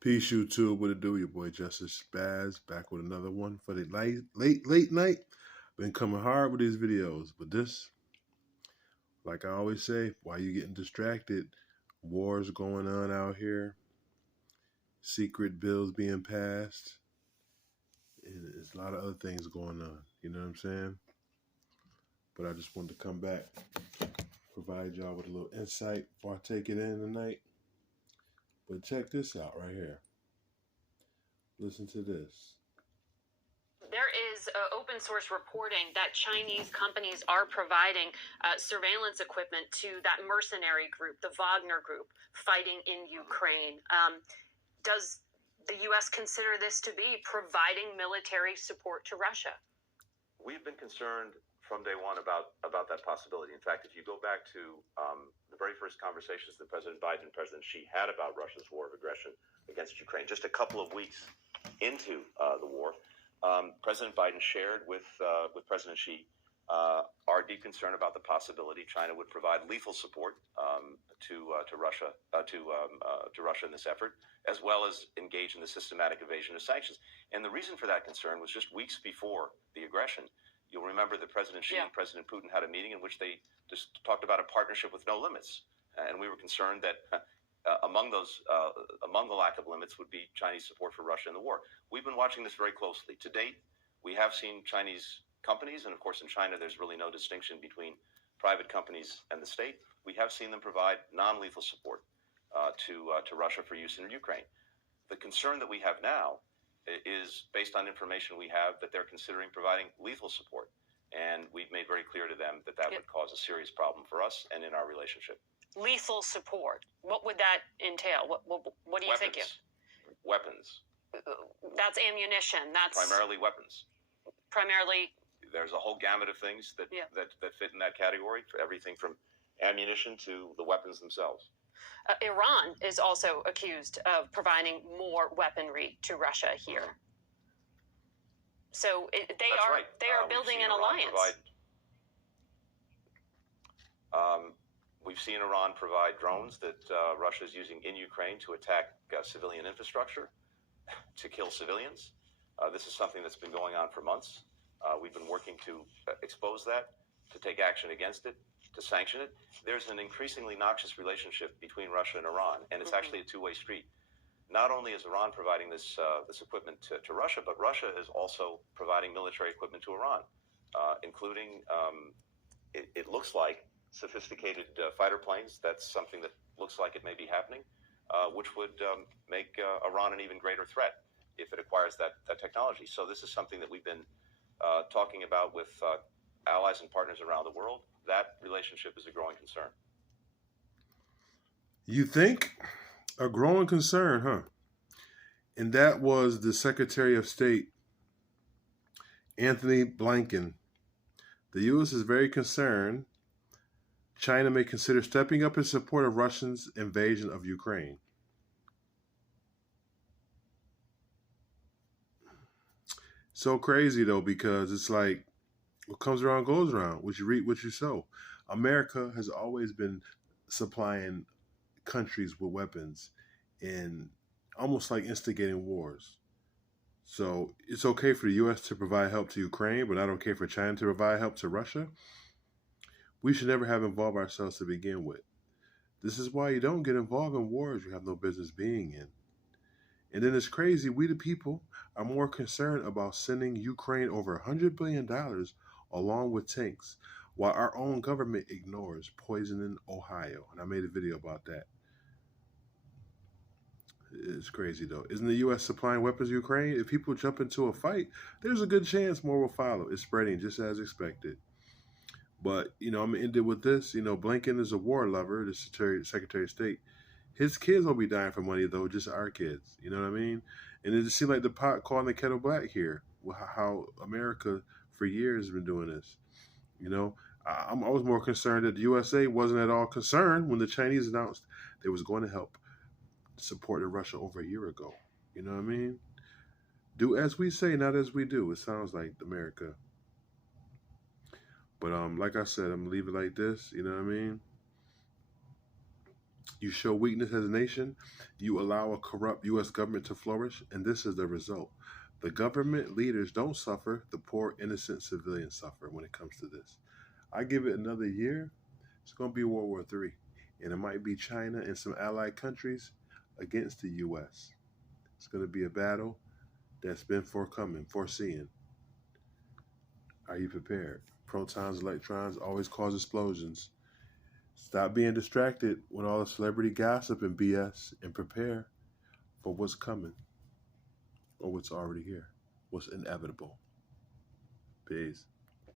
Peace, YouTube. What it do? Your boy Justice Spaz back with another one for the late night. Been coming hard with these videos, but this, like I always say, why you getting distracted? Wars going on out here, secret bills being passed, and there's a lot of other things going on. You know what I'm saying? But I just wanted to come back, provide y'all with a little insight before I take it in tonight. But check this out right here. Listen to this. There is open source reporting that Chinese companies are providing surveillance equipment to that mercenary group, the Wagner group, fighting in Ukraine. Does the U.S. consider this to be providing military support to Russia? We've been concerned from day one about that possibility. In fact, if you go back to the very first conversations that President Biden and President Xi had about Russia's war of aggression against Ukraine, just a couple of weeks into the war, President Biden shared with President Xi our deep concern about the possibility China would provide lethal support to Russia in this effort, as well as engage in the systematic evasion of sanctions. And the reason for that concern was just weeks before the aggression. You'll remember that President Xi and President Putin had a meeting in which they just talked about a partnership with no limits, and we were concerned that among the lack of limits would be Chinese support for Russia in the war. We've been watching this very closely. To date, we have seen Chinese companies, and of course in China there's really no distinction between private companies and the state. We have seen them provide non-lethal support to Russia for use in Ukraine. The concern that we have now is based on information we have that they're considering providing lethal support, and we've made very clear to them that would cause a serious problem for us and in our relationship. Lethal support. What would that entail? What do you think? Weapons. That's ammunition. That's primarily weapons. Primarily. There's a whole gamut of things that fit in that category, for everything from ammunition to the weapons themselves. Iran is also accused of providing more weaponry to Russia here. So they are building an alliance. We've seen Iran provide drones that Russia is using in Ukraine to attack civilian infrastructure, to kill civilians. This is something that's been going on for months. We've been working to expose that, to take action against it, to sanction it. There's an increasingly noxious relationship between Russia and Iran, and it's actually a two-way street. Not only is Iran providing this equipment to Russia, but Russia is also providing military equipment to Iran, including, it looks like, sophisticated fighter planes. That's something that looks like it may be happening, which would make Iran an even greater threat if it acquires that technology. So this is something that we've been talking about with allies and partners around the world. That relationship is a growing concern. You think? A growing concern, huh? And that was the Secretary of State, Anthony Blinken. The U.S. is very concerned China may consider stepping up in support of Russia's invasion of Ukraine. So crazy, though, because it's like what comes around goes around. What you reap, what you sow. America has always been supplying countries with weapons and almost like instigating wars. So it's okay for the U.S. to provide help to Ukraine, but not okay for China to provide help to Russia. We should never have involved ourselves to begin with. This is why you don't get involved in wars you have no business being in. And then it's crazy, we the people are more concerned about sending Ukraine over $100 billion along with tanks, while our own government ignores poisoning Ohio. And I made a video about that. It's crazy, though. Isn't the U.S. supplying weapons to Ukraine? If people jump into a fight, there's a good chance more will follow. It's spreading just as expected. But, I'm going to end it with this. Blinken is a war lover, the Secretary of State. His kids won't be dying for money, though, just our kids. You know what I mean? And it just seemed like the pot calling the kettle black here, how America for years has been doing this. I was more concerned that the USA wasn't at all concerned when the Chinese announced they was going to help support Russia over a year ago. You know what I mean? Do as we say, not as we do. It sounds like America. But like I said, I'm going to leave it like this. You know what I mean? You show weakness as a nation, you allow a corrupt U.S. government to flourish, and this is the result. The government leaders don't suffer, the poor, innocent civilians suffer when it comes to this. I give it another year, it's going to be World War III. And it might be China and some allied countries against the U.S. It's going to be a battle that's been foreseen. Are you prepared? Protons, electrons always cause explosions. Stop being distracted with all the celebrity gossip and BS and prepare for what's coming or what's already here, what's inevitable. Peace.